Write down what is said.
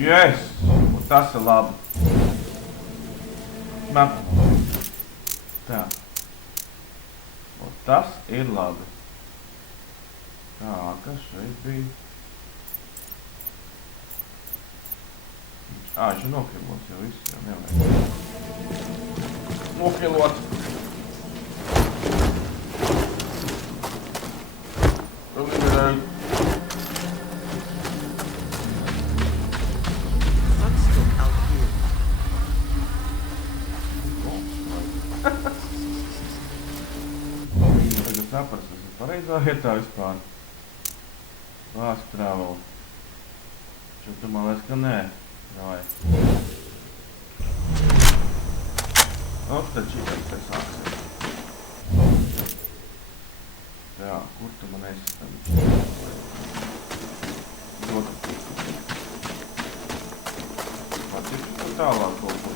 Yes! Un tas ir labi. Tā. Un tas ir labi. Tā, kas šeit bija? Viņš ir nokrilots jau viss, jau nevajag. Nokrilot. Tagad saprast, tas ir pareizā vietā vispār. Fast travel. Šo tu man liekas, ka nē. Vai. Tad šitais te sāksies. Jā, kur tu man esi tagad? Dod. Cik tu tālāk kaut ko?